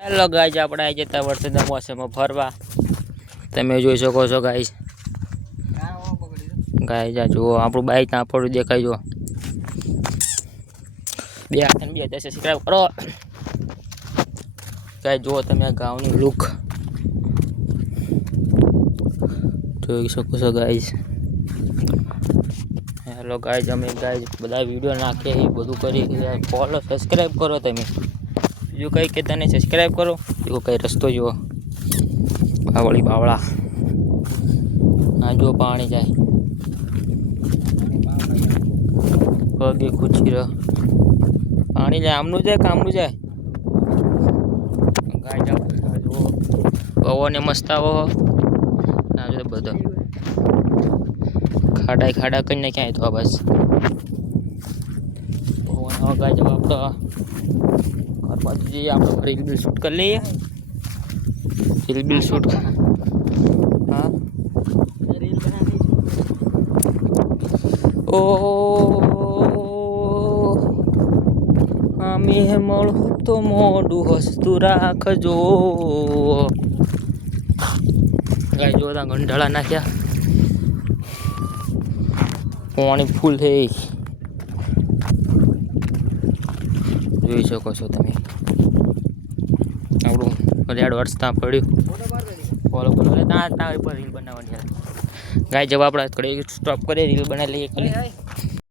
Hello guys, આપણે આવી જતા વરસાદના મોસમમાં ફરવા. તમે જોઈ શકો છો ગાઈઝ. ગાઈઝ આ જુઓ, આપણું બાઈક ત્યાં પડ્યું દેખાય. જો બે હાથને 2000 સબસ્ક્રાઈબ કરો ગાઈઝ. જુઓ તમે આ ગામની લુક જોઈ શકો છો ગાઈઝ. હેલો ગાઈઝ, અમે ગાઈઝ બધા વિડીયો નાખીએ, એ બધું કરી ફોલો સબસ્ક્રાઈબ કરો. તમે બીજું કંઈ કે તને સબસ્ક્રાઈબ કરો. એવો કંઈ રસ્તો જુઓ, બાવળી બાવળા. આ જો પાણી જાય, પગે ખૂચી રહ્યો પાણી જાય. આમનું જાય કામનું જાય. ગાય જાવ જુઓ, પવને મસ્ત આવો. બધો ખાડા ખાડા કરીને ક્યાંય તો બસ પવન ગાય જાવ. આપણે ઘર બાજુ જઈએ, આપણે રીલ બિલ શૂટ કરી લઈએ. રીલ બિલ શૂટ, હા. ઓ અમે મળું તો મોઢું હસતું રાખજો. ગાય જોતા ગંઢાળા નાખ્યા, પાણી ફૂલ થઈ. જોઈ શકો છો તમે. આપણું રેડ વર્ષ ત્યાં પડ્યું. ફોલો કરો ત્યાં ત્યાં રીલ બનાવવાની. ગાય જવા આપણે સ્ટોપ કરીએ, રીલ બનાવી લઈએ.